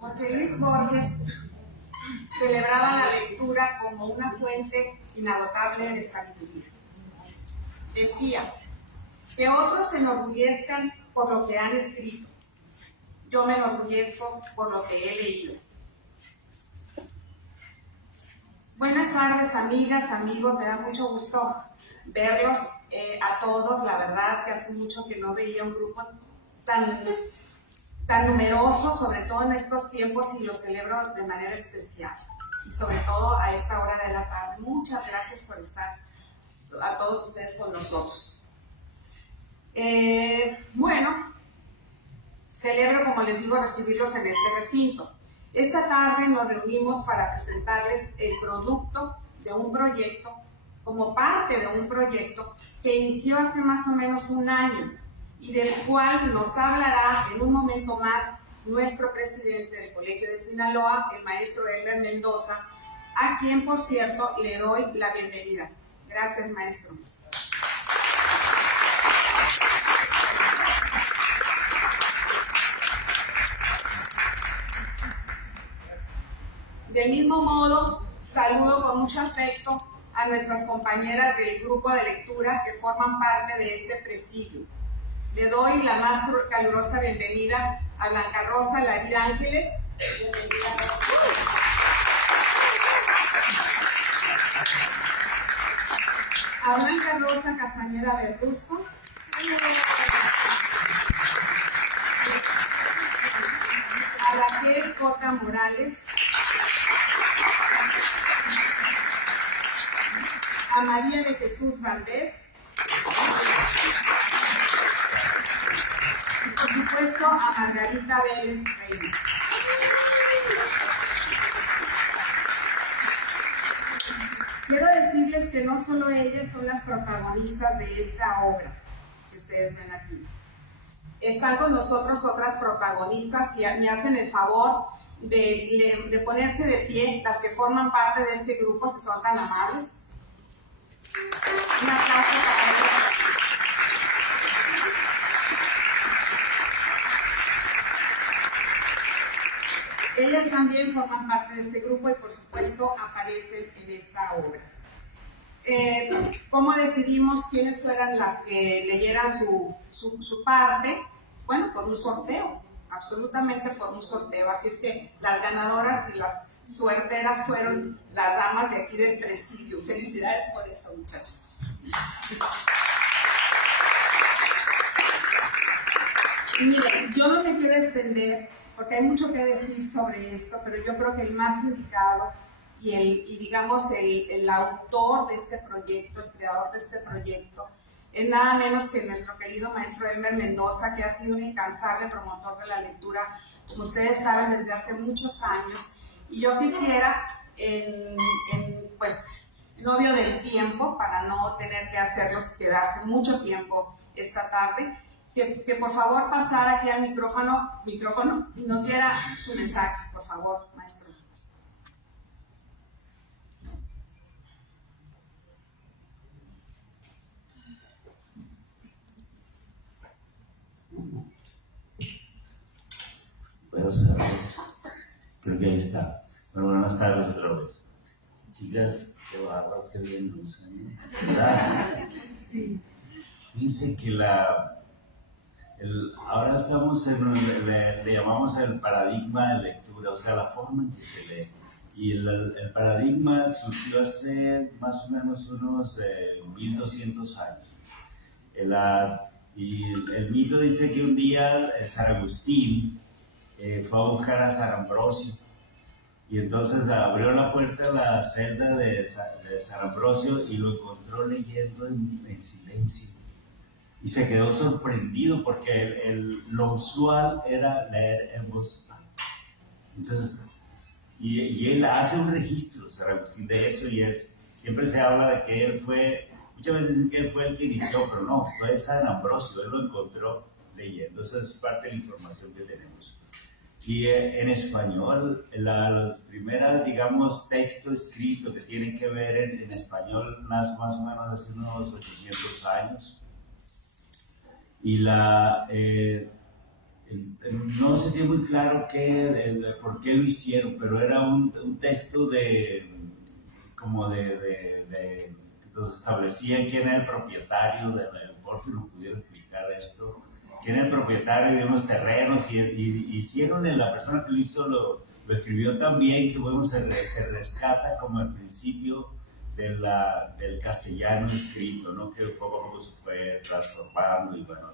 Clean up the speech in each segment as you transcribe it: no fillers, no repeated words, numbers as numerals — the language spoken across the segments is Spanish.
porque Luis Borges celebraba la lectura como una fuente inagotable de sabiduría. Decía, que otros se enorgullezcan por lo que han escrito, yo me enorgullezco por lo que he leído. Buenas tardes, amigas, amigos, me da mucho gusto verlos a todos. La verdad que hace mucho que no veía un grupo tan numeroso, sobre todo en estos tiempos, y lo celebro de manera especial. Y sobre todo a esta hora de la tarde. Muchas gracias por estar a todos ustedes con nosotros. Bueno, celebro, como les digo, recibirlos en este recinto. Esta tarde nos reunimos para presentarles el producto de un proyecto, como parte de un proyecto que inició hace más o menos un año y del cual nos hablará en un momento más nuestro presidente del Colegio de Sinaloa, el maestro Elmer Mendoza, a quien, por cierto, le doy la bienvenida. Gracias, maestro. Del mismo modo, saludo con mucho afecto a nuestras compañeras del grupo de lectura que forman parte de este presidio. Le doy la más calurosa bienvenida a Blanca Rosa Larida Ángeles. Bienvenida. A Blanca Rosa Castañeda Verduzco. A Raquel Cota Morales. A María de Jesús Valdés. Y por supuesto a Margarita Vélez Reina. Quiero decirles que no solo ellas son las protagonistas de esta obra que ustedes ven aquí. Están con nosotros otras protagonistas y me hacen el favor de ponerse de pie, las que forman parte de este grupo, si son tan amables. Un aplauso para ellas. Ellas también forman parte de este grupo y por supuesto aparecen en esta obra. ¿Cómo decidimos quiénes fueran las que leyeran su parte? Bueno, por un sorteo, absolutamente por un sorteo. Así es que las ganadoras y las suerteras fueron las damas de aquí del presidio. Felicidades por eso, muchachos. Y miren, yo no me quiero extender porque hay mucho que decir sobre esto, pero yo creo que el más indicado y digamos el autor de este proyecto, el creador de este proyecto, es nada menos que nuestro querido maestro Elmer Mendoza, que ha sido un incansable promotor de la lectura, como ustedes saben, desde hace muchos años. Y yo quisiera, pues, en obvio del tiempo, para no tener que hacerlos quedarse mucho tiempo esta tarde, que por favor pasara aquí al micrófono y nos diera su mensaje, por favor, maestro. Buenas tardes, creo que ahí está. Bueno, buenas tardes otra vez. Chicas, qué bárbaro, qué bien lucen, ¿verdad? Sí. Dice que ahora estamos le llamamos el paradigma de lectura, o sea, la forma en que se lee. Y el paradigma surgió hace más o menos unos 1200 años. El mito dice que un día San Agustín fue a buscar a San Ambrosio y entonces abrió la puerta a la celda de San Ambrosio y lo encontró leyendo en silencio. Y se quedó sorprendido porque lo usual era leer en voz alta. Entonces, y él hace un registro, San Agustín, de eso, siempre se habla de que él fue, muchas veces dicen que él fue el que inició, pero no, fue San Ambrosio, él lo encontró leyendo. Eso es parte de la información que tenemos. Y en español, los primeros, digamos, textos escritos que tienen que ver en español nace más o menos hace unos 800 años. Y no se tiene muy claro por qué lo hicieron, pero era un texto donde establecía quién era el propietario, Porfi nos pudiera explicar esto, quién era el propietario de unos terrenos, y hicieron, la persona que lo hizo lo escribió también, que bueno, se rescata como el principio del castellano escrito, ¿no? Que poco a poco se fue transformando y bueno,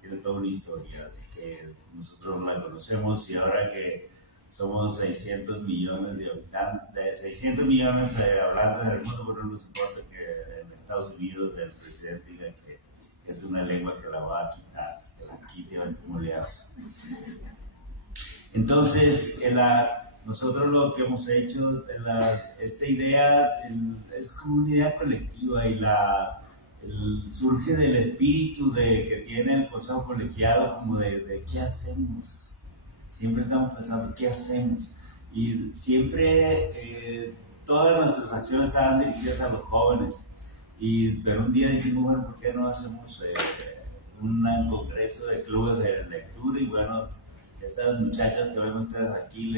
tiene toda una historia que nosotros no la conocemos, y ahora que somos 600 millones de habitantes, 600 millones de hablantes en el mundo, pero no nos importa que en Estados Unidos el presidente diga que es una lengua que la va a quitar, que la quite, a ver cómo le hace. Entonces, nosotros lo que hemos hecho, esta idea es como una idea colectiva, y surge del espíritu que tiene el Consejo Colegiado, como de qué hacemos. Siempre estamos pensando qué hacemos, y siempre todas nuestras acciones estaban dirigidas a los jóvenes, pero un día dijimos, bueno, ¿por qué no hacemos un congreso de clubes de lectura? Y bueno, estas muchachas que ven ustedes aquí,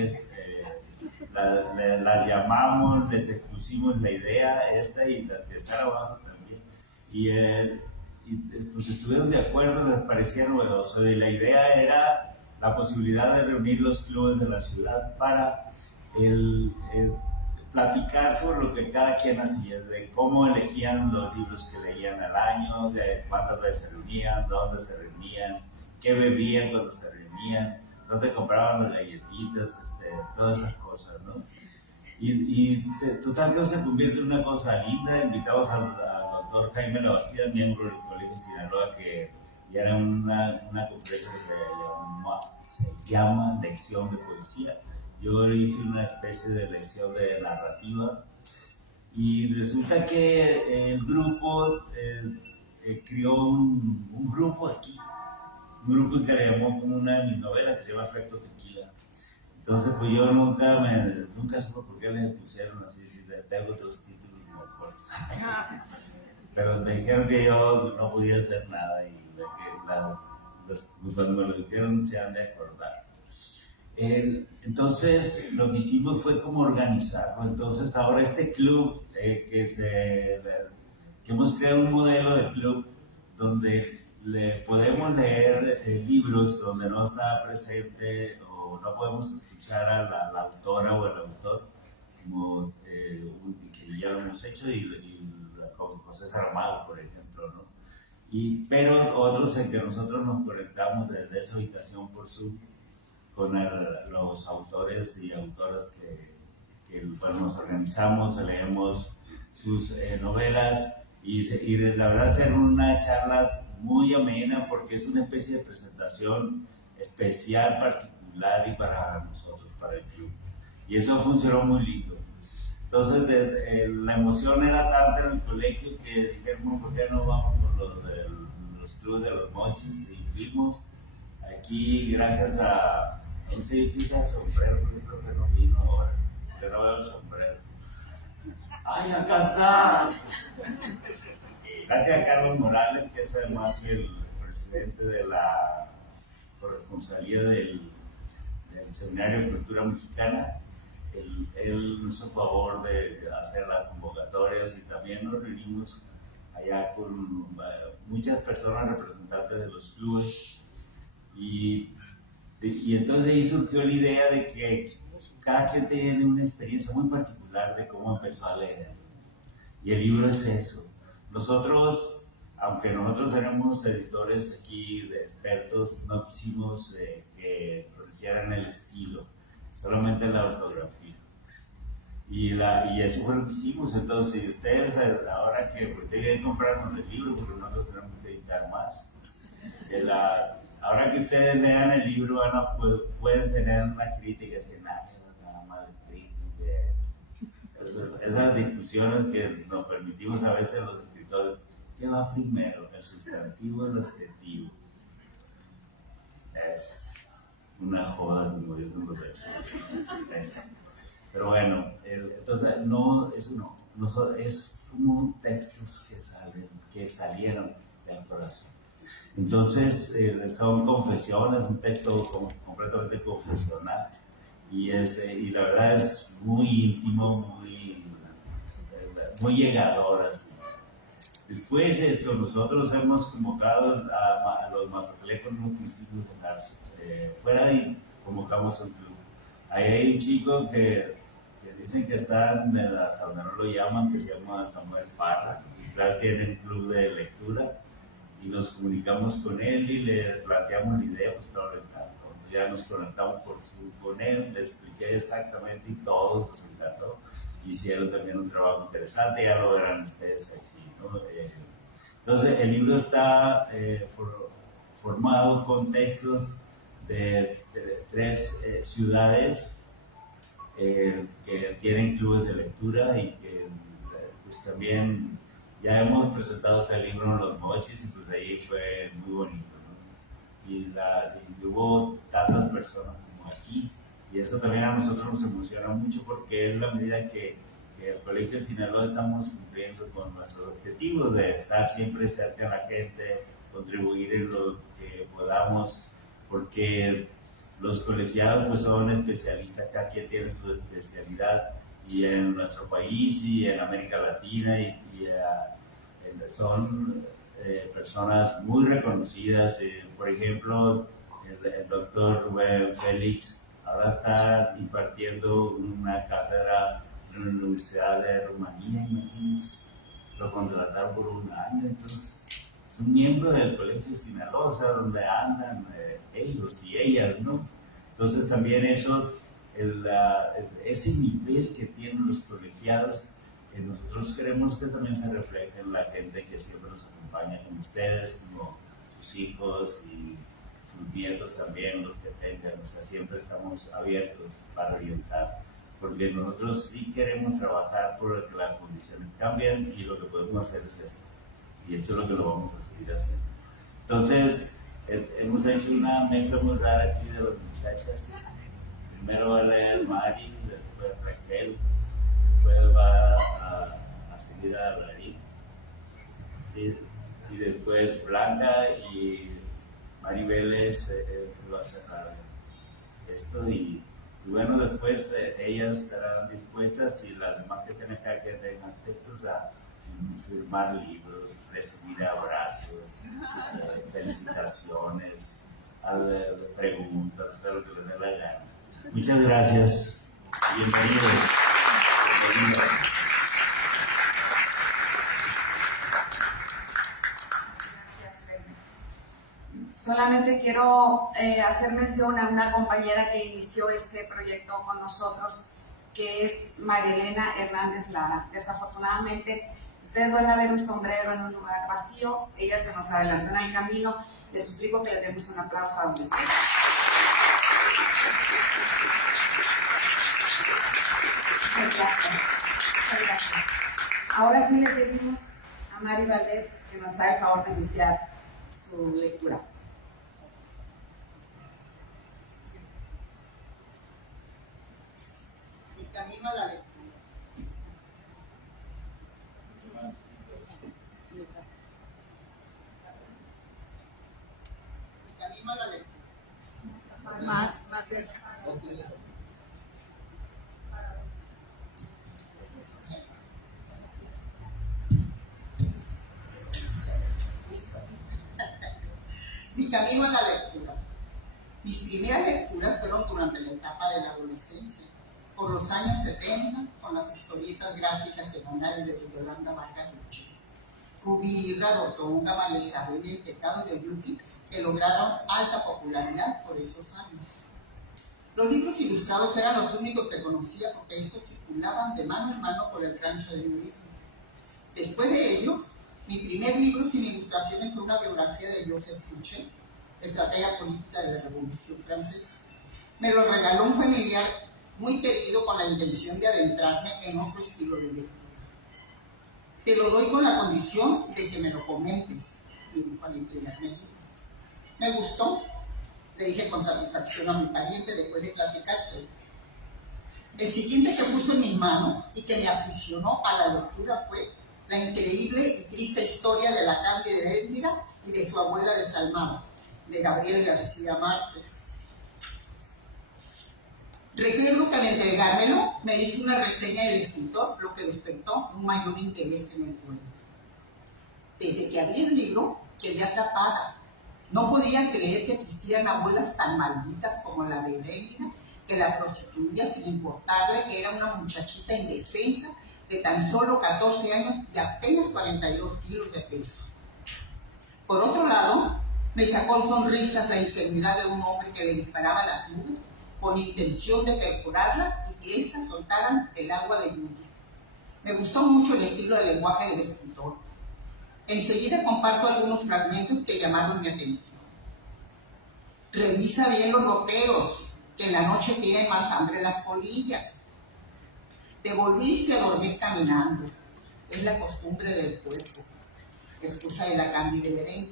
las llamamos, les expusimos la idea esta, y las que están abajo también, y pues estuvieron de acuerdo, les parecía novedoso, y la idea era la posibilidad de reunir los clubes de la ciudad para platicar sobre lo que cada quien hacía, de cómo elegían los libros que leían al año, de cuántas veces se reunían, dónde se reunían, qué bebían cuando se reunían, dónde compraban las galletitas, todas esas cosas, ¿no? Total que se convierte en una cosa linda. Invitamos al doctor Jaime Labastida, miembro del Colegio Sinaloa, que ya era una conferencia que se llama Lección de Poesía. Yo hice una especie de lección de narrativa, y resulta que el grupo creó un grupo aquí, un grupo que le llamó como una de mis novelas, que se llama Efecto Tequila. Entonces, pues yo nunca supe por qué les pusieron así, si tengo otros títulos mejores. Pero me dijeron que yo no podía hacer nada, y cuando me lo dijeron se han de acordar. Entonces, lo que hicimos fue como organizarlo. Entonces, ahora este club, que hemos creado un modelo de club donde podemos leer libros donde no está presente o no podemos escuchar a la autora o el autor, como que ya lo hemos hecho, con José Saramago, por ejemplo, ¿no? Pero otros en que nosotros nos conectamos desde esa habitación por Zoom con los autores y autoras que bueno, nos organizamos, leemos sus novelas, y la verdad hacer una charla muy amena, porque es una especie de presentación especial, particular, y para nosotros, para el club. Y eso funcionó muy lindo. Entonces, la emoción era tanta en el colegio que dijeron, ¿por qué no vamos con los clubes de los mochis? Y fuimos aquí, gracias a... No sé, empieza el sombrero, porque creo que no vino ahora, que no veo el sombrero. ¡Ay, acá está! Gracias a Carlos Morales, que es además el presidente de la corresponsalía del Seminario de Cultura Mexicana. Él nos hizo favor de hacer las convocatorias, y también nos reunimos allá con muchas personas representantes de los clubes, y entonces ahí surgió la idea de que cada quien tiene una experiencia muy particular de cómo empezó a leer, y el libro es eso. Nosotros, aunque nosotros tenemos editores aquí de expertos, no quisimos que corrigieran el estilo, solamente la ortografía. Y eso fue lo que hicimos. Entonces, si ustedes ahora que tienen que comprarnos el libro, porque nosotros tenemos que editar más, ahora que ustedes lean el libro, pueden tener una crítica y decir, nada mal escrito. Esas discusiones que nos permitimos a veces los escritores, ¿qué va primero, el sustantivo o el adjetivo? Es una joda, como dicen los versos. Pero bueno, entonces eso no, es como textos que salieron del corazón. Entonces, son confesiones, un texto completamente confesional y la verdad es muy íntimo, muy llegador así. Después nosotros hemos convocado a los mazatlecos, no quisimos dejarse fuera y convocamos un club. Ahí hay un chico que dicen que está hasta donde no lo llaman, que se llama Samuel Parra, y claro, tiene un club de lectura y nos comunicamos con él y le planteamos la idea, pues claro, le encantó. Ya nos conectamos por Zoom con él, le expliqué exactamente y todo nos encantó. Hicieron también un trabajo interesante, ya lo verán ustedes aquí, ¿no? Entonces, el libro está formado con textos de 3 ciudades que tienen clubes de lectura y que pues también ya hemos presentado este libro en Los Mochis y pues de ahí fue muy bonito, ¿no? Y hubo tantas personas como aquí y eso también a nosotros nos emociona mucho porque es la medida que el Colegio de Sinaloa estamos cumpliendo con nuestros objetivos de estar siempre cerca de la gente, contribuir en lo que podamos, porque los colegiados pues son especialistas, cada quien tiene su especialidad y en nuestro país y en América Latina son personas muy reconocidas. Por ejemplo, el doctor Rubén Félix ahora está impartiendo una cátedra en la Universidad de Rumanía, imagínense. Lo contrataron por un año, entonces es un miembro del Colegio de Sinaloa, o sea, donde andan ellos y ellas, ¿no? Entonces también eso, ese nivel que tienen los colegiados, nosotros queremos que también se refleje en la gente que siempre nos acompaña, como ustedes, como sus hijos y sus nietos también, los que tengan, o sea, siempre estamos abiertos para orientar, porque nosotros sí queremos trabajar por que las condiciones cambien y lo que podemos hacer es esto, y eso es lo que lo vamos a seguir haciendo. Entonces, hemos hecho una mezcla muy rara aquí de las muchachas. Primero va a leer Mari, después Raquel, después va a seguir a Larín, ¿sí? Y después Blanca y Mari Vélez va a cerrar esto y bueno, después ellas estarán dispuestas y las demás que estén acá que tengan atentos a firmar libros, recibir abrazos, felicitaciones, preguntas, hacer lo que les dé la gana. Muchas gracias. Bienvenidos. Solamente quiero hacer mención a una compañera que inició este proyecto con nosotros, que es María Elena Hernández Lara. Desafortunadamente, ustedes van a ver un sombrero en un lugar vacío, ella se nos adelantó en el camino. Les suplico que le demos un aplauso a donde esté. Muchas gracias. Ahora sí le pedimos a Mari Valdés que nos haga el favor de iniciar su lectura. Mi camino a la lectura. Mi camino a la lectura. Más cerca. Mi camino a la lectura. Mis primeras lecturas fueron durante la etapa de la adolescencia, por los años 70, con las historietas gráficas semanales de Yolanda Vargas Luche, Rubí, Rarotonga, María Isabel y El pecado de Oyuki, que lograron alta popularidad por esos años. Los libros ilustrados eran los únicos que conocía porque estos circulaban de mano en mano por el rancho de mi origen. Después de ellos, mi primer libro sin ilustraciones fue una biografía de Joseph Fouché, Estrategia Política de la Revolución Francesa. Me lo regaló un familiar muy querido con la intención de adentrarme en otro estilo de lectura. Te lo doy con la condición de que me lo comentes, me dijo al entregarme el libro. Me gustó, le dije con satisfacción a mi pariente después de platicarse. El siguiente que puso en mis manos y que me aficionó a la lectura fue la increíble y triste historia de la Cándida Elvira y de su abuela desalmada, de Gabriel García Márquez. Recuerdo que al entregármelo me hizo una reseña del escritor, lo que despertó un mayor interés en el cuento. Desde que abrí el libro, quedé atrapada. No podía creer que existieran abuelas tan malditas como la de Elvira, que la prostituía sin importarle que era una muchachita indefensa de tan solo 14 años y apenas 42 kilos de peso. Por otro lado, me sacó sonrisas la ingenuidad de un hombre que le disparaba las nubes con intención de perforarlas y que éstas soltaran el agua de lluvia. Me gustó mucho el estilo de lenguaje del escritor. Enseguida comparto algunos fragmentos que llamaron mi atención. Revisa bien los ropeos, que en la noche tienen más hambre las polillas. Te volviste a dormir caminando. Es la costumbre del cuerpo. Excusa de la Cándida Elvira.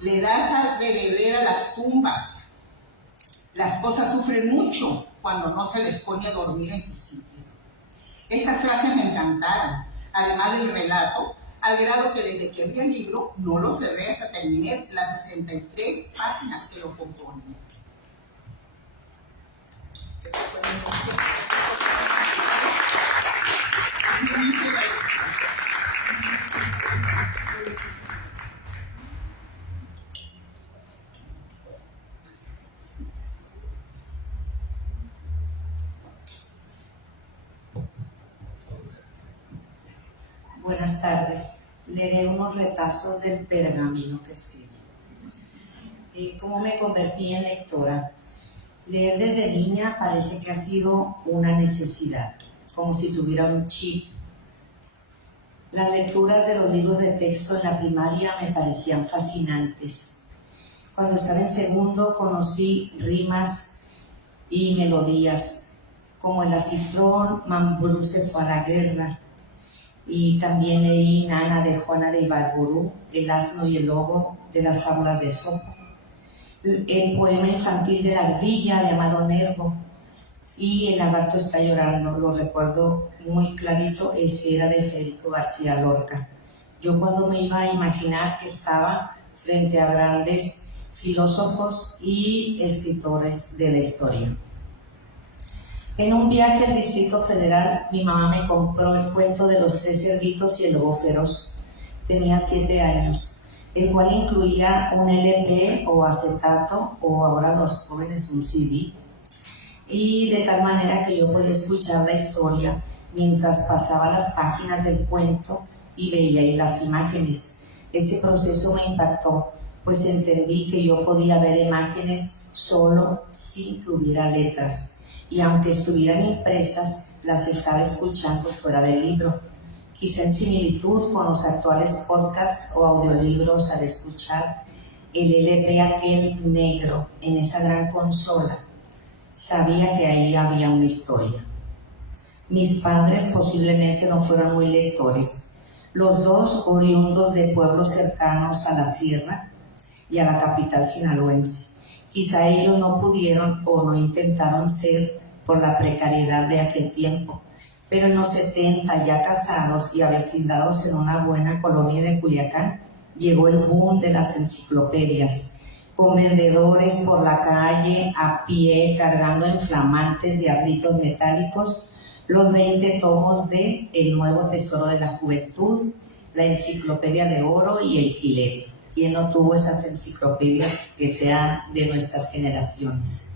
Le das de beber a las tumbas. Las cosas sufren mucho cuando no se les pone a dormir en su sitio. Estas frases me encantaron, además del relato, al grado que desde que abrí el libro no lo cerré hasta terminar las 63 páginas que lo componen. Buenas tardes. Leeré unos retazos del pergamino que escribí. ¿Cómo me convertí en lectora? Leer desde niña parece que ha sido una necesidad, como si tuviera un chip. Las lecturas de los libros de texto en la primaria me parecían fascinantes. Cuando estaba en segundo conocí rimas y melodías, como el acitrón, Mambrú se fue a la guerra. Y también leí Nana de Juana de Ibarburu, El asno y el lobo de las fábulas de Esopo, el poema infantil de la ardilla de Amado Nervo y El lagarto está llorando, lo recuerdo muy clarito, ese era de Federico García Lorca. Yo cuando me iba a imaginar que estaba frente a grandes filósofos y escritores de la historia. En un viaje al Distrito Federal, mi mamá me compró el cuento de los 3 cerditos y el lobo feroz. Tenía 7 años, el cual incluía un LP o acetato, o ahora los jóvenes un CD, y de tal manera que yo podía escuchar la historia mientras pasaba las páginas del cuento y veía ahí las imágenes. Ese proceso me impactó, pues entendí que yo podía ver imágenes solo sin que hubiera letras. Y aunque estuvieran impresas, las estaba escuchando fuera del libro. Quizá en similitud con los actuales podcasts o audiolibros al escuchar el LP aquel negro en esa gran consola, sabía que ahí había una historia. Mis padres posiblemente no fueron muy lectores, los dos oriundos de pueblos cercanos a la sierra y a la capital sinaloense. Quizá ellos no pudieron o no intentaron ser por la precariedad de aquel tiempo, pero en los 70, ya casados y avecindados en una buena colonia de Culiacán, llegó el boom de las enciclopedias, con vendedores por la calle, a pie, cargando en flamantes diablitos metálicos los 20 tomos de El Nuevo Tesoro de la Juventud, la Enciclopedia de Oro y el Quilete. ¿Quién no tuvo esas enciclopedias que sean de nuestras generaciones?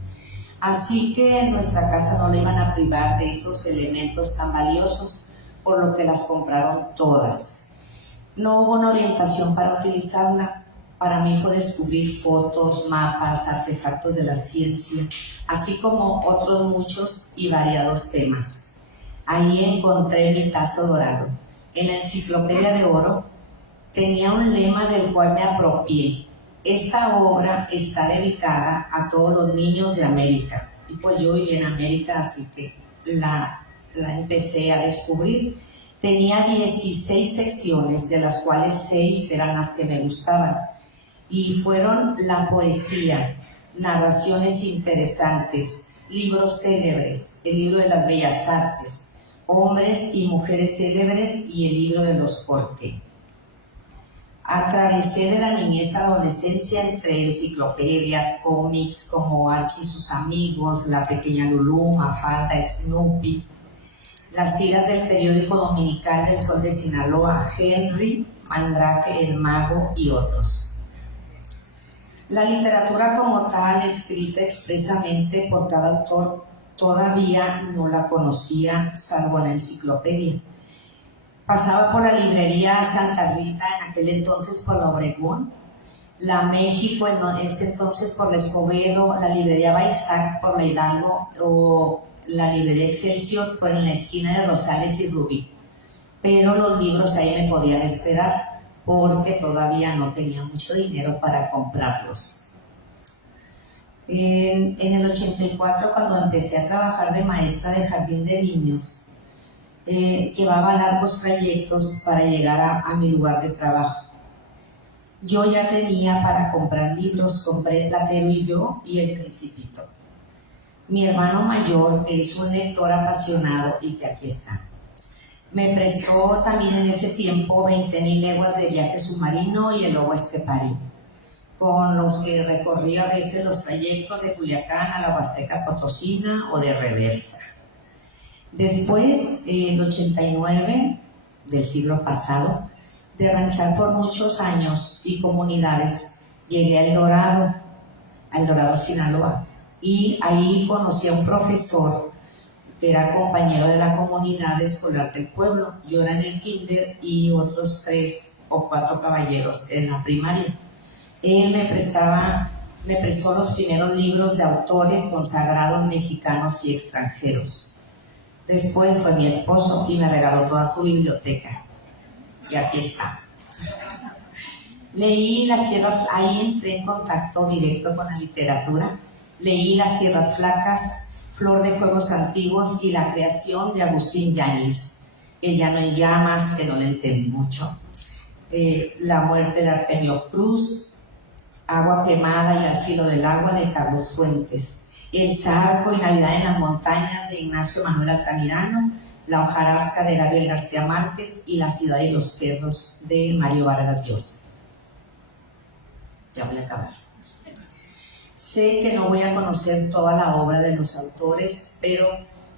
Así que en nuestra casa no le iban a privar de esos elementos tan valiosos, por lo que las compraron todas. No hubo una orientación para utilizarla. Para mí fue descubrir fotos, mapas, artefactos de la ciencia, así como otros muchos y variados temas. Ahí encontré mi tazo dorado. En la Enciclopedia de Oro tenía un lema del cual me apropié. Esta obra está dedicada a todos los niños de América. Y pues yo viví en América, así que la empecé a descubrir. Tenía 16 secciones, de las cuales 6 eran las que me gustaban. Y fueron la poesía, narraciones interesantes, libros célebres, el libro de las bellas artes, Hombres y mujeres célebres y el libro de los por qué. Atravesé de la niñez a adolescencia entre enciclopedias, cómics como Archie y sus amigos, La pequeña Lulú, Mafalda, Snoopy, las tiras del periódico dominical del Sol de Sinaloa, Henry, Mandrake, El Mago y otros. La literatura como tal, escrita expresamente por cada autor, todavía no la conocía, salvo la enciclopedia. Pasaba por la librería Santa Rita, en aquel entonces por la Obregón, la México, en ese entonces por la Escobedo, la librería Baizac por la Hidalgo o la librería Excelsior por en la esquina de Rosales y Rubí. Pero los libros ahí me podían esperar porque todavía no tenía mucho dinero para comprarlos. En el 84, cuando empecé a trabajar de maestra de jardín de niños, llevaba largos trayectos para llegar a mi lugar de trabajo. Yo ya tenía para comprar libros, compré Platero y yo y El Principito. Mi hermano mayor, que es un lector apasionado y que aquí está, me prestó también en ese tiempo 20,000 leguas de viaje submarino y El lobo estepario, con los que recorrí a veces los trayectos de Culiacán a la Huasteca Potosina o de reversa. Después, el 89 del siglo pasado, de ranchar por muchos años y comunidades, llegué a El Dorado, Sinaloa, y ahí conocí a un profesor que era compañero de la comunidad escolar del pueblo. Yo era en el kinder y otros 3 o 4 caballeros en la primaria. Él me prestó los primeros libros de autores consagrados mexicanos y extranjeros. Después fue mi esposo y me regaló toda su biblioteca. Y aquí está. Leí Las Tierras, ahí entré en contacto directo con la literatura. Leí Las Tierras Flacas, Flor de Juegos Antiguos y La Creación de Agustín Yáñez. El Llano en Llamas, que no le entendí mucho. La Muerte de Artemio Cruz, Agua Quemada y Al Filo del Agua de Carlos Fuentes. El Zarco y Navidad en las Montañas de Ignacio Manuel Altamirano, La Hojarasca de Gabriel García Márquez y La Ciudad y los Perros de Mario Vargas Llosa. Ya voy a acabar. Sé que no voy a conocer toda la obra de los autores, pero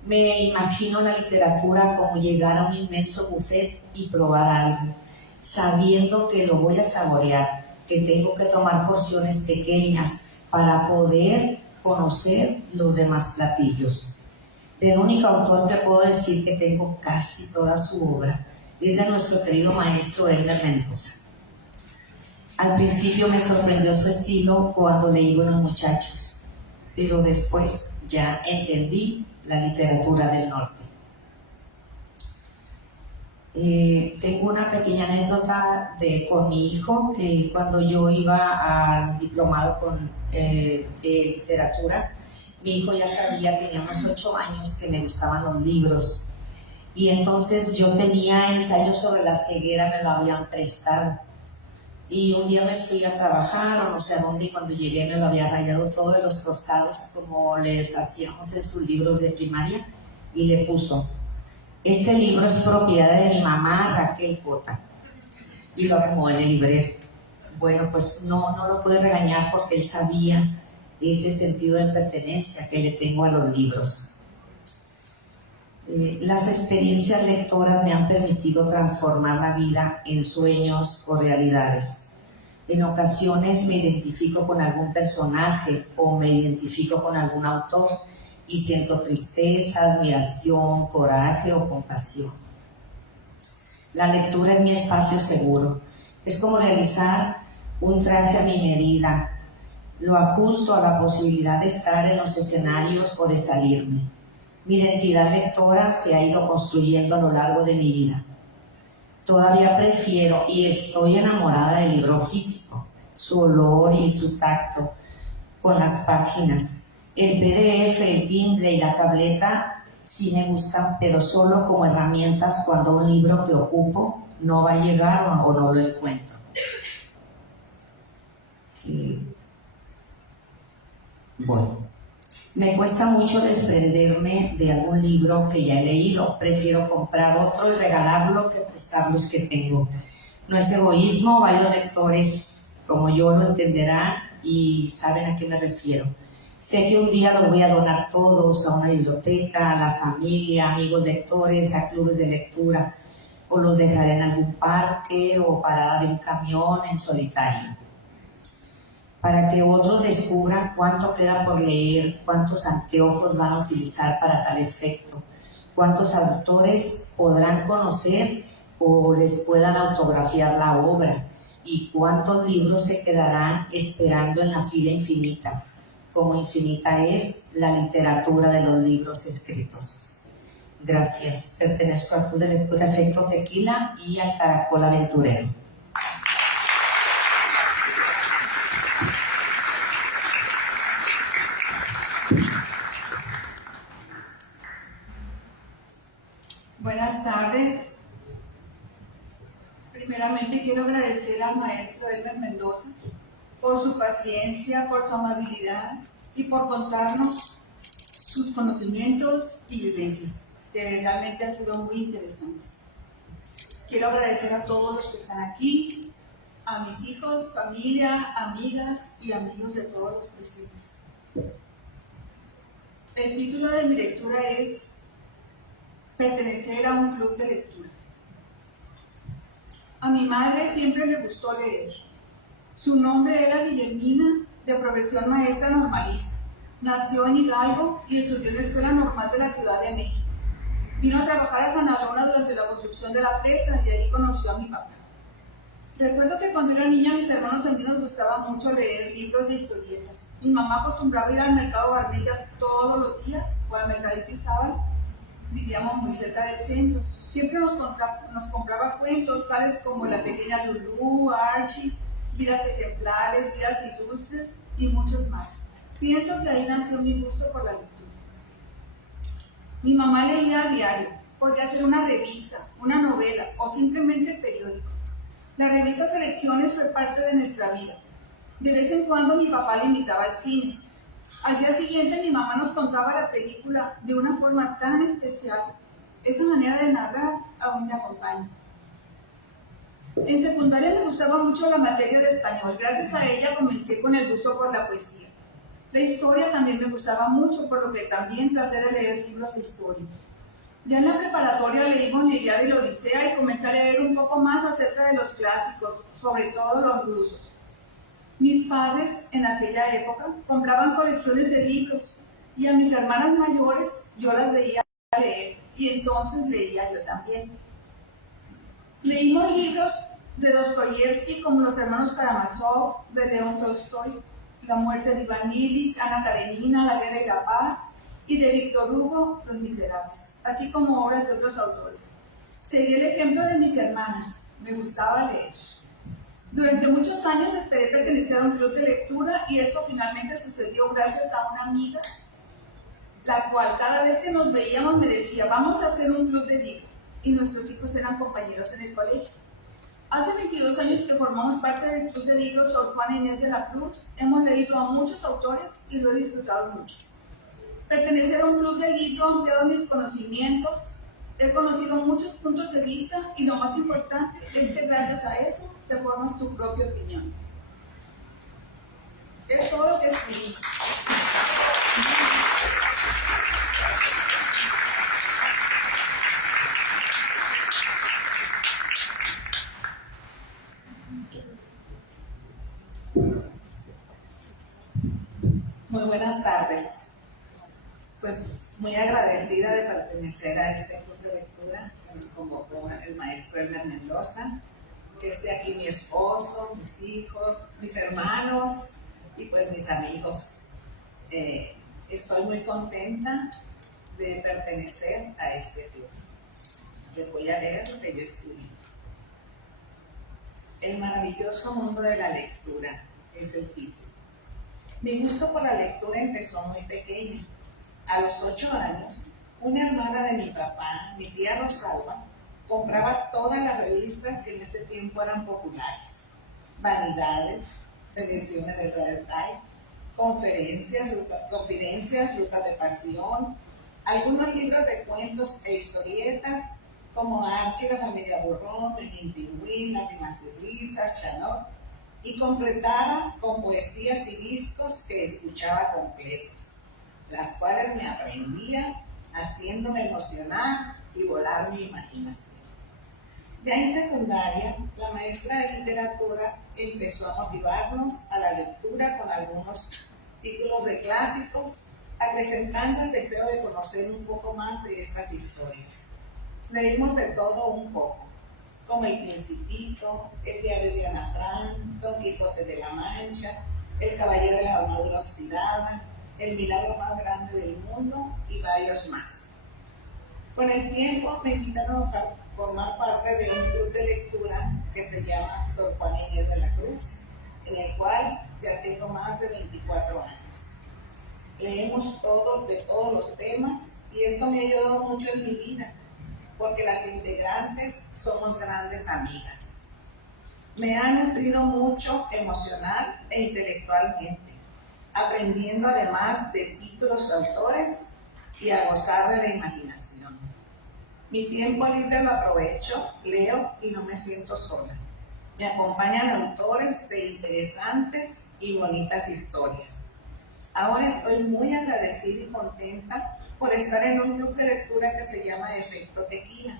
me imagino la literatura como llegar a un inmenso buffet y probar algo, sabiendo que lo voy a saborear, que tengo que tomar porciones pequeñas para poder conocer los demás platillos. Del único autor que puedo decir que tengo casi toda su obra es de nuestro querido maestro Elmer Mendoza. Al principio me sorprendió su estilo cuando leí Buenos Muchachos, pero después ya entendí la literatura del norte. Tengo una pequeña anécdota con mi hijo, que cuando yo iba al diplomado de literatura, mi hijo ya sabía, tenía unos 8 años, que me gustaban los libros, y entonces yo tenía ensayos sobre la ceguera, me lo habían prestado, y un día me fui a trabajar o no sé a dónde, y cuando llegué me lo había rayado todo de los costados como les hacíamos en sus libros de primaria, y le puso: este libro es propiedad de mi mamá Raquel Cota, y lo acomodó en el librero. Bueno, pues no lo pude regañar porque él sabía ese sentido de pertenencia que le tengo a los libros. Las experiencias lectoras me han permitido transformar la vida en sueños o realidades. En ocasiones me identifico con algún personaje o me identifico con algún autor y siento tristeza, admiración, coraje o compasión. La lectura es mi espacio seguro. Es como realizar un traje a mi medida. Lo ajusto a la posibilidad de estar en los escenarios o de salirme. Mi identidad lectora se ha ido construyendo a lo largo de mi vida. Todavía prefiero y estoy enamorada del libro físico, su olor y su tacto con las páginas. El PDF, el Kindle y la tableta sí me gustan, pero solo como herramientas cuando un libro que ocupo no va a llegar o no lo encuentro. Bueno, Me cuesta mucho desprenderme de algún libro que ya he leído. Prefiero comprar otro y regalarlo que prestar los que tengo. No es egoísmo, varios lectores como yo lo entenderán y saben a qué me refiero. Sé que un día los voy a donar todos a una biblioteca, a la familia, amigos lectores, a clubes de lectura, o los dejaré en algún parque o parada de un camión en solitario, para que otros descubran cuánto queda por leer, cuántos anteojos van a utilizar para tal efecto, cuántos autores podrán conocer o les puedan autografiar la obra, y cuántos libros se quedarán esperando en la fila infinita, como infinita es la literatura de los libros escritos. Gracias. Pertenezco al Club de Lectura Efecto Tequila y al Caracol Aventurero. Buenas tardes. Primeramente quiero agradecer al maestro Elmer Mendoza por su paciencia, por su amabilidad y por contarnos sus conocimientos y vivencias, que realmente han sido muy interesantes. Quiero agradecer a todos los que están aquí, a mis hijos, familia, amigas y amigos de todos los presentes. El título de mi lectura es Pertenecer a un club de lectura. A mi madre siempre le gustó leer. Su nombre era Guillermina, de profesión maestra normalista. Nació en Hidalgo y estudió en la Escuela Normal de la Ciudad de México. Vino a trabajar a San Alona durante la construcción de la presa y allí conoció a mi papá. Recuerdo que cuando era niña, a mis hermanos y a mí nos gustaba mucho leer libros de historietas. Mi mamá acostumbraba ir al mercado Barmentia todos los días, o al mercadito Izabal. Vivíamos muy cerca del centro. Siempre nos compraba cuentos tales como La Pequeña Lulú, Archie, Vidas Ejemplares, Vidas Ilustres y muchos más. Pienso que ahí nació mi gusto por la lectura. Mi mamá leía a diario. Podía ser una revista, una novela o simplemente periódico. La revista Selecciones fue parte de nuestra vida. De vez en cuando mi papá le invitaba al cine. Al día siguiente mi mamá nos contaba la película de una forma tan especial. Esa manera de narrar aún me acompaña. En secundaria me gustaba mucho la materia de español. Gracias a ella comencé con el gusto por la poesía. La historia también me gustaba mucho, por lo que también traté de leer libros de historia. Ya en la preparatoria leímos la Ilíada y la Odisea y comencé a leer un poco más acerca de los clásicos, sobre todo los rusos. Mis padres, en aquella época, compraban colecciones de libros y a mis hermanas mayores yo las veía leer y entonces leía yo también. Leímos libros de Dostoyevsky como Los hermanos Karamazov, de León Tolstoy, La muerte de Iván Illich, Ana Karenina, La guerra y la paz, y de Víctor Hugo, Los miserables, así como obras de otros autores. Seguí el ejemplo de mis hermanas, me gustaba leer. Durante muchos años esperé pertenecer a un club de lectura y eso finalmente sucedió gracias a una amiga, la cual cada vez que nos veíamos me decía, vamos a hacer un club de libros, y nuestros hijos eran compañeros en el colegio. Hace 22 años que formamos parte del Club de Libros Sor Juana Inés de la Cruz. Hemos leído a muchos autores y lo he disfrutado mucho. Pertenecer a un club de libros ha ampliado mis conocimientos, he conocido muchos puntos de vista y lo más importante es que gracias a eso te formas tu propia opinión. Es todo lo que escribí. Muy buenas tardes. Pues muy agradecida de pertenecer a este club de lectura que nos convocó el maestro Elmer Mendoza, que esté aquí mi esposo, mis hijos, mis hermanos y pues mis amigos. Estoy muy contenta de pertenecer a este club. Les voy a leer lo que yo escribí. El maravilloso mundo de la lectura es el título. Mi gusto por la lectura empezó muy pequeña. A los 8 años, una hermana de mi papá, mi tía Rosalba, compraba todas las revistas que en ese tiempo eran populares. Vanidades, Selecciones de Rare Type, confidencias, rutas de pasión, algunos libros de cuentos e historietas como Archie, la familia Burrón, Mejín Pingüín, Lágrimas y Risas, Chanot, y completaba con poesías y discos que escuchaba completos, las cuales me aprendía haciéndome emocionar y volar mi imaginación. Ya en secundaria, la maestra de literatura empezó a motivarnos a la lectura con algunos títulos de clásicos, acrecentando el deseo de conocer un poco más de estas historias. Leímos de todo un poco, como El Principito, El diario de Ana Frank, Don Quijote de la Mancha, El caballero de la armadura oxidada, El milagro más grande del mundo y varios más. Con el tiempo me invitaron a formar parte de un club de lectura que se llama Sor Juana Inés de la Cruz, en el cual ya tengo más de 24 años. Leemos todo, de todos los temas, y esto me ha ayudado mucho en mi vida, porque las integrantes somos grandes amigas. Me ha nutrido mucho emocional e intelectualmente, aprendiendo además de títulos de autores y a gozar de la imaginación. Mi tiempo libre lo aprovecho, leo y no me siento sola. Me acompañan autores de interesantes y bonitas historias. Ahora estoy muy agradecida y contenta por estar en un club de lectura que se llama Efecto Tequila,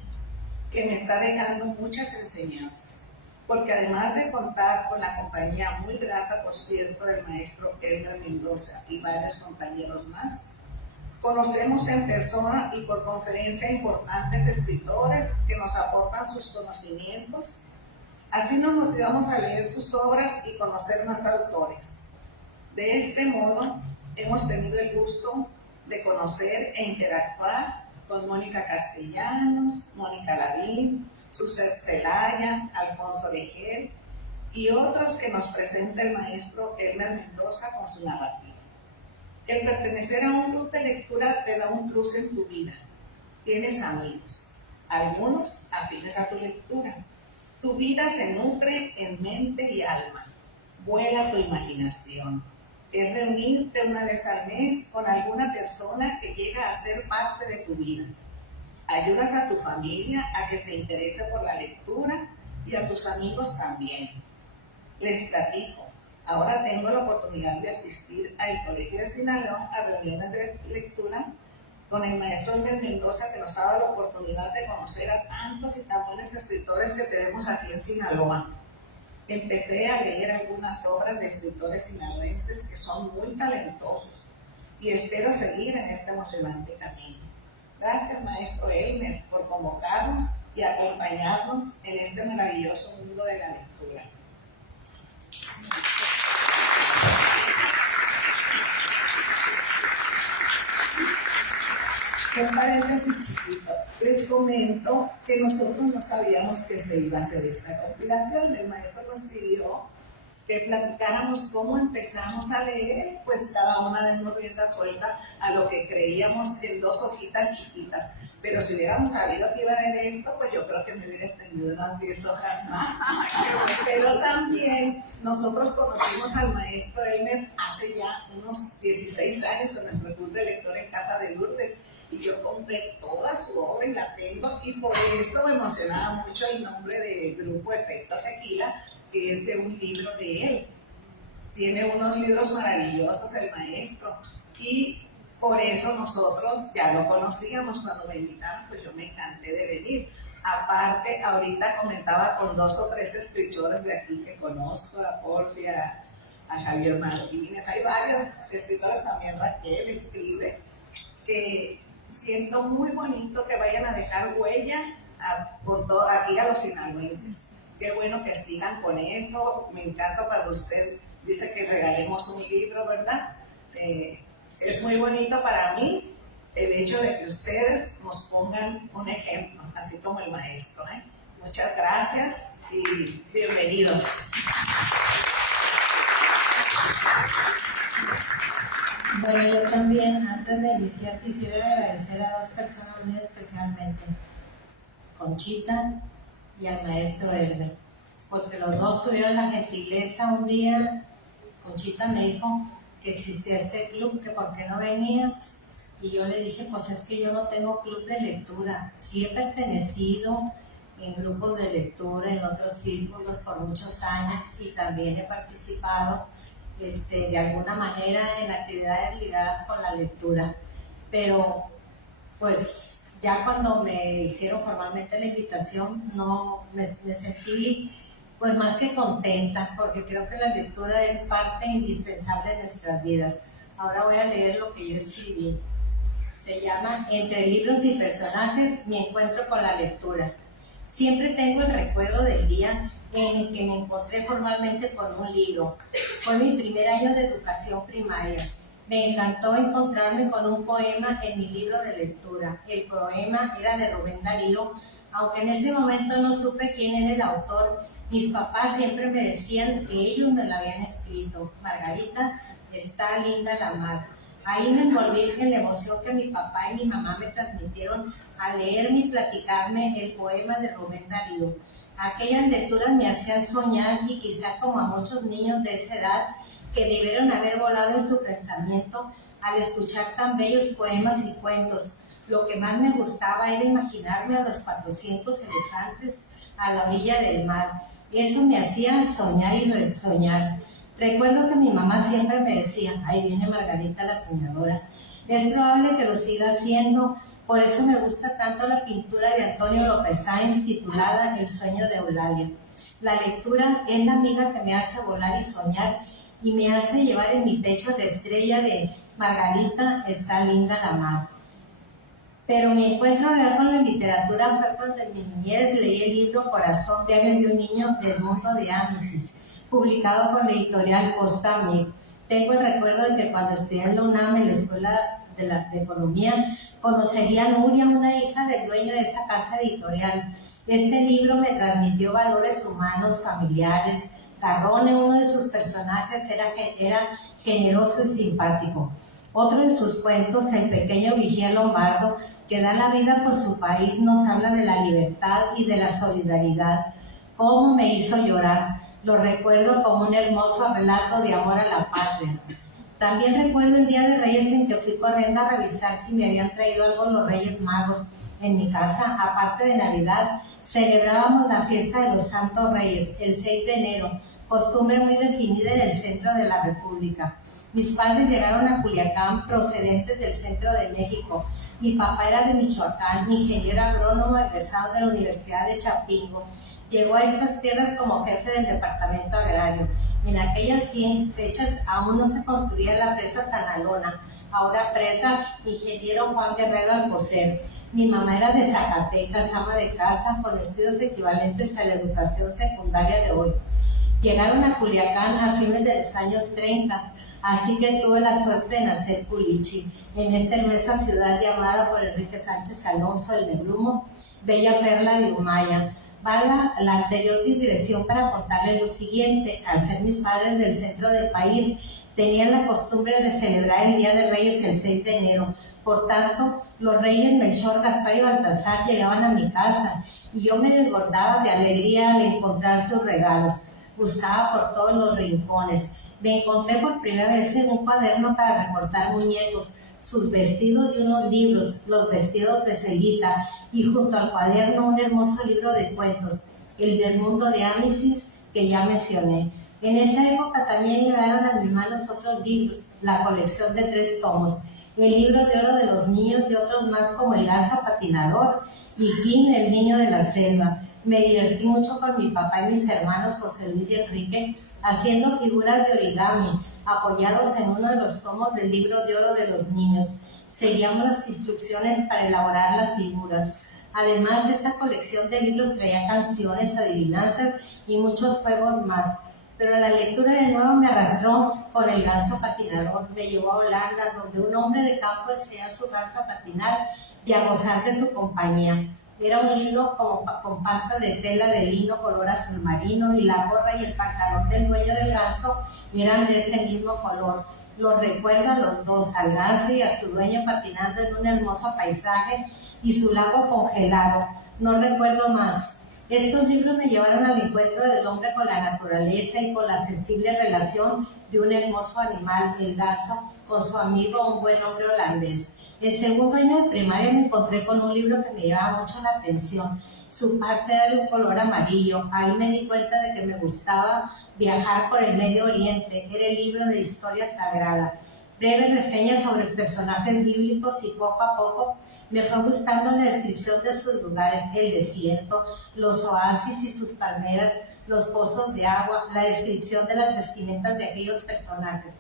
que me está dejando muchas enseñanzas, porque además de contar con la compañía muy grata, por cierto, del maestro Elmer Mendoza y varios compañeros más, conocemos en persona y por conferencia importantes escritores que nos aportan sus conocimientos. Así nos motivamos a leer sus obras y conocer más autores. De este modo, hemos tenido el gusto de conocer e interactuar con Mónica Castellanos, Mónica Lavín, Suset Zelaya, Alfonso Oregel y otros que nos presenta el maestro Elmer Mendoza con su narrativa. El pertenecer a un club de lectura te da un plus en tu vida. Tienes amigos, algunos afines a tu lectura. Tu vida se nutre en mente y alma. Vuela tu imaginación. Es reunirte una vez al mes con alguna persona que llega a ser parte de tu vida. Ayudas a tu familia a que se interese por la lectura y a tus amigos también. Les platico. Ahora tengo la oportunidad de asistir al Colegio de Sinaloa a reuniones de lectura con el maestro Elmer Mendoza, que nos ha dado la oportunidad de conocer a tantos y tan buenos escritores que tenemos aquí en Sinaloa. Empecé a leer algunas obras de escritores sinaloenses que son muy talentosos y espero seguir en este emocionante camino. Gracias, maestro Elmer, por convocarnos y acompañarnos en este maravilloso mundo de la lectura. Un paréntesis chiquito. Les comento que nosotros no sabíamos que se iba a hacer esta compilación. El maestro nos pidió que platicáramos cómo empezamos a leer, pues cada una demos rienda suelta a lo que creíamos en 2 hojitas chiquitas. Pero si hubiéramos sabido que iba a haber esto, pues yo creo que me hubiera extendido unas 10 hojas más. Pero también nosotros conocimos al maestro Elmer hace ya unos 16 años en nuestro club de lectura en Casa de Lourdes. Y yo compré toda su obra y la tengo, y por eso me emocionaba mucho el nombre del grupo Efecto Tequila, que es de un libro de él. Tiene unos libros maravillosos el maestro, y por eso nosotros ya lo conocíamos. Cuando me invitaron, pues yo me encanté de venir. Aparte, ahorita comentaba con 2 o 3 escritores de aquí que conozco, a Porfia, a Javier Martínez, hay varios escritores también, Raquel escribe, que siento muy bonito que vayan a dejar huella aquí a los sinaloenses. Qué bueno que sigan con eso. Me encanta cuando usted dice que regalemos un libro, ¿verdad? Es muy bonito para mí el hecho de que ustedes nos pongan un ejemplo, así como el maestro. Muchas gracias y bienvenidos. Bueno, yo también, antes de iniciar, quisiera agradecer a 2 personas muy especialmente, Conchita y al maestro Elmer, porque los 2 tuvieron la gentileza un día. Conchita me dijo que existía este club, que por qué no venía. Y yo le dije, pues es que yo no tengo club de lectura. Sí he pertenecido en grupos de lectura, en otros círculos por muchos años, y también he participado de alguna manera en actividades ligadas con la lectura. Pero pues ya cuando me hicieron formalmente la invitación, no me sentí pues más que contenta, porque creo que la lectura es parte indispensable de nuestras vidas. Ahora voy a leer lo que yo escribí. Se llama Entre libros y personajes, mi encuentro con la lectura. Siempre tengo el recuerdo del día en el que me encontré formalmente con un libro. Fue mi primer año de educación primaria. Me encantó encontrarme con un poema en mi libro de lectura. El poema era de Rubén Darío, aunque en ese momento no supe quién era el autor. Mis papás siempre me decían que ellos me lo habían escrito. Margarita, está linda la mar. Ahí me envolví en la emoción que mi papá y mi mamá me transmitieron al leerme y platicarme el poema de Rubén Darío. Aquellas lecturas me hacían soñar, y quizá como a muchos niños de esa edad que debieron haber volado en su pensamiento al escuchar tan bellos poemas y cuentos. Lo que más me gustaba era imaginarme a los 400 elefantes a la orilla del mar. Eso me hacía soñar y resoñar. Recuerdo que mi mamá siempre me decía, ahí viene Margarita la soñadora. Es probable que lo siga haciendo, por eso me gusta tanto la pintura de Antonio López Sáenz titulada El sueño de Eulalia. La lectura es la amiga que me hace volar y soñar, y me hace llevar en mi pecho la estrella de Margarita, está linda la mar. Pero mi encuentro real con la literatura fue cuando en mi niñez leí el libro Corazón, diario de un niño del mundo de Amisis, publicado por la editorial Costa Amic. Tengo el recuerdo de que cuando estudié en la UNAM, en la Escuela de Economía, conocería a Nuria, una hija del dueño de esa casa editorial. Este libro me transmitió valores humanos, familiares. Garrone, uno de sus personajes, era generoso y simpático. Otro de sus cuentos, El pequeño vigía lombardo, que da la vida por su país, nos habla de la libertad y de la solidaridad. ¿Cómo me hizo llorar? Lo recuerdo como un hermoso relato de amor a la patria. También recuerdo el Día de Reyes en que fui corriendo a revisar si me habían traído algo los Reyes Magos. En mi casa, aparte de Navidad, celebrábamos la fiesta de los Santos Reyes, el 6 de enero, costumbre muy definida en el centro de la República. Mis padres llegaron a Culiacán procedentes del centro de México. Mi papá era de Michoacán, ingeniero agrónomo egresado de la Universidad de Chapingo. Llegó a estas tierras como jefe del departamento agrario. En aquellas fechas aún no se construía la presa Sanalona, ahora presa ingeniero Juan Guerrero Alcocer. Mi mamá era de Zacatecas, ama de casa, con estudios equivalentes a la educación secundaria de hoy. Llegaron a Culiacán a fines de los años 30, así que tuve la suerte de nacer Culichi, en esta hermosa ciudad llamada por Enrique Sánchez Alonso el Negrumo, bella perla de Humaya. Valga la anterior digresión para contarles lo siguiente. Al ser mis padres del centro del país, tenían la costumbre de celebrar el Día de Reyes el 6 de enero. Por tanto, los reyes Melchor, Gaspar y Baltasar llegaban a mi casa y yo me desbordaba de alegría al encontrar sus regalos. Buscaba por todos los rincones. Me encontré por primera vez en un cuaderno para recortar muñecos, sus vestidos y unos libros, los vestidos de Celita, y junto al cuaderno un hermoso libro de cuentos, el del mundo de Amisis, que ya mencioné. En esa época también llegaron a mis manos otros libros, la colección de 3 tomos, el libro de oro de los niños y otros más como El ganso patinador y Kim, el niño de la selva. Me divertí mucho con mi papá y mis hermanos José Luis y Enrique haciendo figuras de origami, apoyados en uno de los tomos del libro de oro de los niños. Seguíamos las instrucciones para elaborar las figuras. Además, esta colección de libros traía canciones, adivinanzas y muchos juegos más. Pero la lectura de nuevo me arrastró con El ganso patinador. Me llevó a Holanda, donde un hombre de campo enseñó a su ganso a patinar y a gozar de su compañía. Era un libro con pasta de tela de lino color azul marino, y la gorra y el pantalón del dueño del ganso eran de ese mismo color. Los recuerdo a los dos, al ganso y a su dueño patinando en un hermoso paisaje y su lago congelado. No recuerdo más. Estos libros me llevaron al encuentro del hombre con la naturaleza y con la sensible relación de un hermoso animal, el garzo, con su amigo, un buen hombre holandés. En segundo año de primaria me encontré con un libro que me llamaba mucho la atención. Su pasta era de un color amarillo. Ahí me di cuenta de que me gustaba viajar por el Medio Oriente. Era el libro de historia sagrada. Breves reseñas sobre personajes bíblicos y poco a poco me fue gustando la descripción de sus lugares, el desierto, los oasis y sus palmeras, los pozos de agua, la descripción de las vestimentas de aquellos personajes,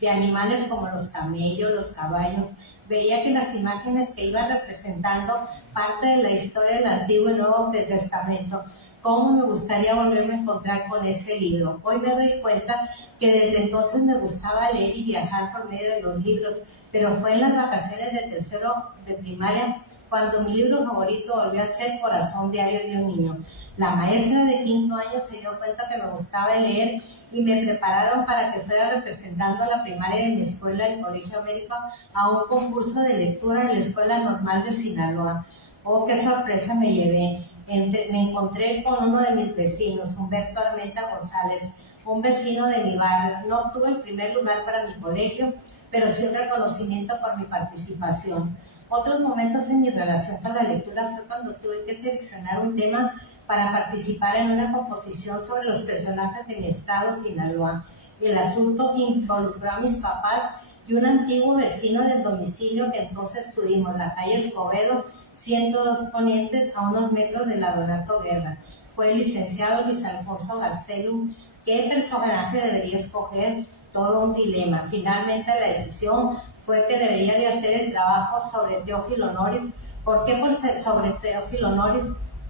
de animales como los camellos, los caballos. Veía que las imágenes que iban representando parte de la historia del Antiguo y Nuevo Testamento. ¿Cómo me gustaría volverme a encontrar con ese libro? Hoy me doy cuenta que desde entonces me gustaba leer y viajar por medio de los libros, pero fue en las vacaciones de tercero de primaria cuando mi libro favorito volvió a ser Corazón Diario de un Niño. La maestra de quinto año se dio cuenta que me gustaba leer y me prepararon para que fuera representando la primaria de mi escuela, el Colegio América, a un concurso de lectura en la Escuela Normal de Sinaloa. Oh, qué sorpresa me llevé. Me encontré con uno de mis vecinos, Humberto Armenta González, un vecino de mi barrio. No obtuve el primer lugar para mi colegio, pero sí un reconocimiento por mi participación. Otros momentos en mi relación con la lectura fue cuando tuve que seleccionar un tema para participar en una composición sobre los personajes de mi estado, Sinaloa. El asunto involucró a mis papás y un antiguo vecino del domicilio que entonces tuvimos, la calle Escobedo, 102 Ponientes, a unos metros de la Donato Guerra. Fue el licenciado Luis Alfonso Gastelum. ¿Qué personaje debería escoger? Todo un dilema. Finalmente la decisión fue que debería de hacer el trabajo sobre Teófilo Noris. ¿Por qué sobre Teófilo Noris?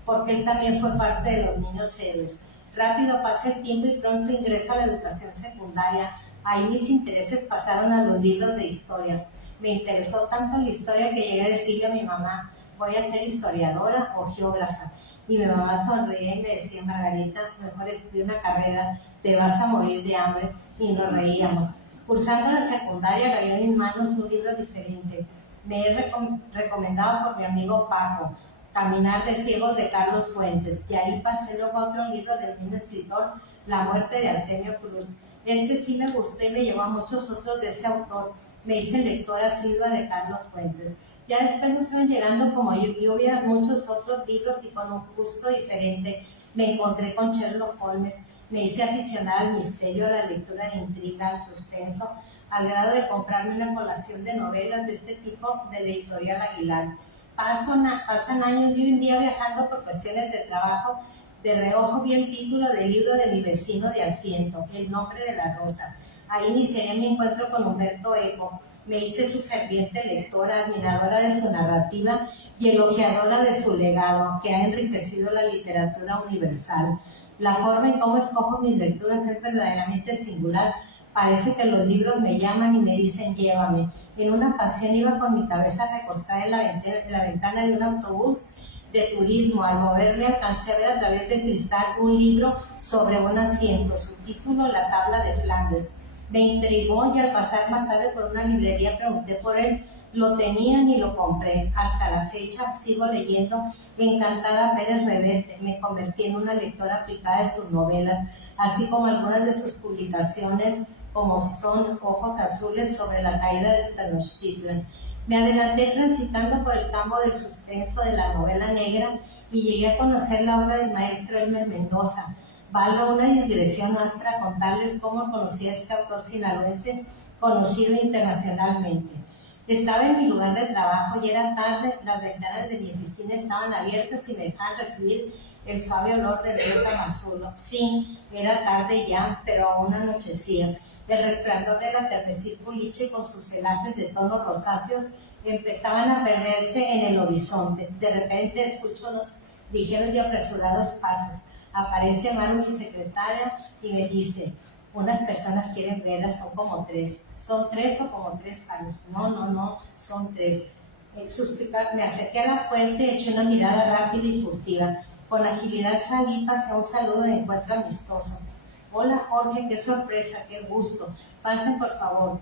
Porque él también fue parte de los niños héroes. Rápido pasa el tiempo y pronto ingreso a la educación secundaria. Ahí mis intereses pasaron a los libros de historia. Me interesó tanto la historia que llegué a decirle a mi mamá, voy a ser historiadora o geógrafa. Y mi mamá sonreía y me decía, Margarita, mejor estudia una carrera, te vas a morir de hambre. Y nos reíamos. Cursando la secundaria cayó en mis manos un libro diferente. Me he recomendado por mi amigo Paco, Caminar de Ciegos, de Carlos Fuentes. De ahí pasé luego a otro libro del mismo escritor, La Muerte de Artemio Cruz. Este sí me gustó y me llevó a muchos otros de ese autor. Me hice lectora asidua de Carlos Fuentes. Ya después me fueron llegando como lluvia muchos otros libros y con un gusto diferente. Me encontré con Sherlock Holmes. Me hice aficionada al misterio, a la lectura de intriga, al suspenso, al grado de comprarme una colección de novelas de este tipo de la editorial Aguilar. Pasan años y un día viajando por cuestiones de trabajo, de reojo vi el título del libro de mi vecino de asiento, El nombre de la rosa. Ahí inicié mi encuentro con Humberto Eco. Me hice su ferviente lectora, admiradora de su narrativa y elogiadora de su legado, que ha enriquecido la literatura universal. La forma en cómo escojo mis lecturas es verdaderamente singular. Parece que los libros me llaman y me dicen, llévame. En una ocasión iba con mi cabeza recostada en la ventana de un autobús de turismo. Al moverme alcancé a ver a través del cristal un libro sobre un asiento. Su título, La Tabla de Flandes. Me intrigó y al pasar más tarde por una librería pregunté por él. Lo tenían y lo compré. Hasta la fecha sigo leyendo encantada Pérez Reverte. Me convertí en una lectora aplicada de sus novelas, así como algunas de sus publicaciones, como son Ojos Azules, sobre la caída de Tenochtitlan. Me adelanté transitando por el campo del suspenso de la novela negra y llegué a conocer la obra del maestro Elmer Mendoza. Valga una digresión más para contarles cómo conocí a este autor sinaloense conocido internacionalmente. Estaba en mi lugar de trabajo y era tarde, las ventanas de mi oficina estaban abiertas y me dejaban recibir el suave olor del río Tamazula. Sí, era tarde ya, pero aún anochecía. El resplandor del atardecer boliche con sus celajes de tonos rosáceos empezaban a perderse en el horizonte. De repente escucho unos ligeros y apresurados pasos. Aparece Maru, mi secretaria, y me dice, unas personas quieren verlas, son como tres. ¿Son tres o como tres, Carlos? No, son tres. Me acerqué a la puerta y eché una mirada rápida y furtiva. Con agilidad salí, pasé un saludo de encuentro amistoso. Hola Jorge, qué sorpresa, qué gusto. Pasen por favor.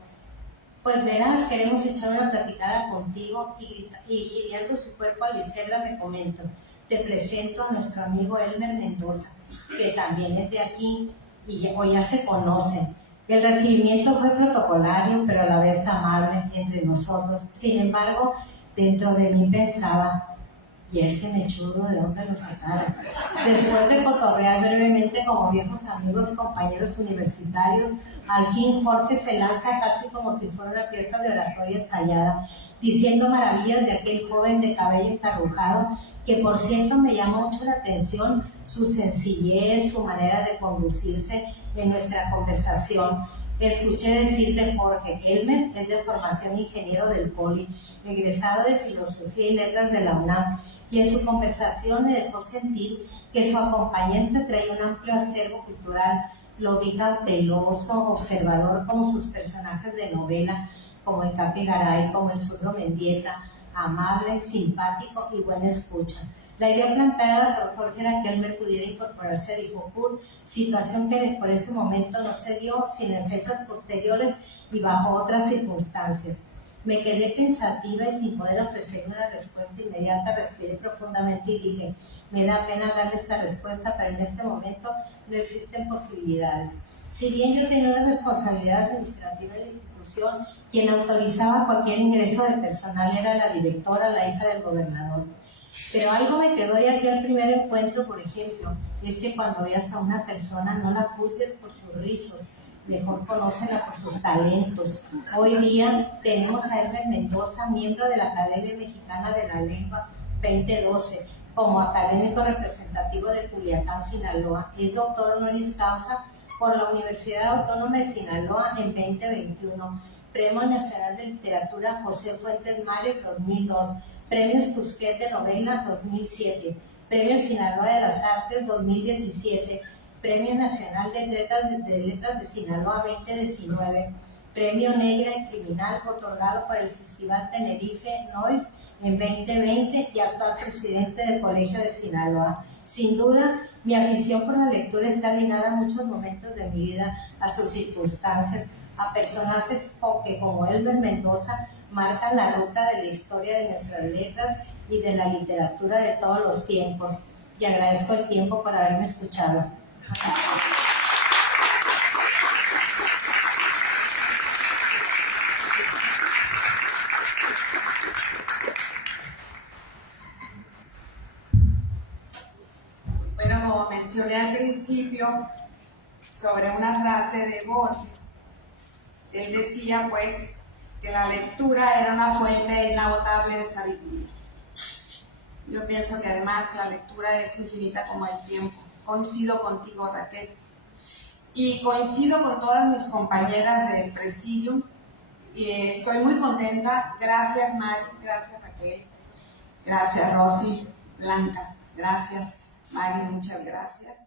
Pues verás, queremos echar una platicada contigo y girando su cuerpo a la izquierda me comento. te presento a nuestro amigo Elmer Mendoza, que también es de aquí y hoy ya se conocen. El recibimiento fue protocolario, pero a la vez amable entre nosotros. Sin embargo, dentro de mí pensaba, ¿y ese mechudo de dónde lo sacaron? Después de cotorrear brevemente como viejos amigos, compañeros universitarios, al fin Jorge se lanza casi como si fuera una pieza de oratoria ensayada, diciendo maravillas de aquel joven de cabello encarrujado, que por cierto me llama mucho la atención su sencillez, su manera de conducirse en nuestra conversación. Escuché decir de Jorge, Elmer es de formación ingeniero del Poli, egresado de Filosofía y Letras de la UNAM, y en su conversación me dejó sentir que su acompañante trae un amplio acervo cultural. Lo vi cauteloso, observador como sus personajes de novela, como el Capi Garay, como el Zurdo Mendieta, amable, simpático y buena escucha. La idea planteada por Jorge era que Elmer pudiera incorporarse al IFOCUR, situación que por ese momento no se dio, sino en fechas posteriores y bajo otras circunstancias. Me quedé pensativa y sin poder ofrecer una respuesta inmediata, respiré profundamente y dije, me da pena darle esta respuesta, pero en este momento no existen posibilidades. Si bien yo tenía una responsabilidad administrativa en la institución, quien autorizaba cualquier ingreso del personal era la directora, la hija del gobernador. Pero algo me quedó de aquel primer encuentro, por ejemplo, es que cuando veas a una persona no la juzgues por sus rizos, mejor conócela por sus talentos. Hoy día tenemos a Elmer Mendoza, miembro de la Academia Mexicana de la Lengua 2012, como académico representativo de Culiacán, Sinaloa. Es doctor honoris causa por la Universidad Autónoma de Sinaloa en 2021, Premio Nacional de Literatura José Fuentes Mares 2002, Premios Tusquet de Novela 2007, Premio Sinaloa de las Artes 2017, Premio Nacional de Letras de Sinaloa 2019, Premio Negra y Criminal otorgado por el Festival Tenerife NOI en 2020 y actual presidente del Colegio de Sinaloa. Sin duda, mi afición por la lectura está ligada a muchos momentos de mi vida, a sus circunstancias, a personajes que como Elmer Mendoza marcan la ruta de la historia de nuestras letras y de la literatura de todos los tiempos. Y agradezco el tiempo por haberme escuchado. Bueno, como mencioné al principio sobre una frase de Borges, él decía pues que la lectura era una fuente inagotable de sabiduría. Yo pienso que además la lectura es infinita como el tiempo. Coincido contigo, Raquel, y coincido con todas mis compañeras del Presidium, y estoy muy contenta. Gracias, Mari, gracias, Raquel, gracias, Rosy, Blanca, gracias, Mari, muchas gracias.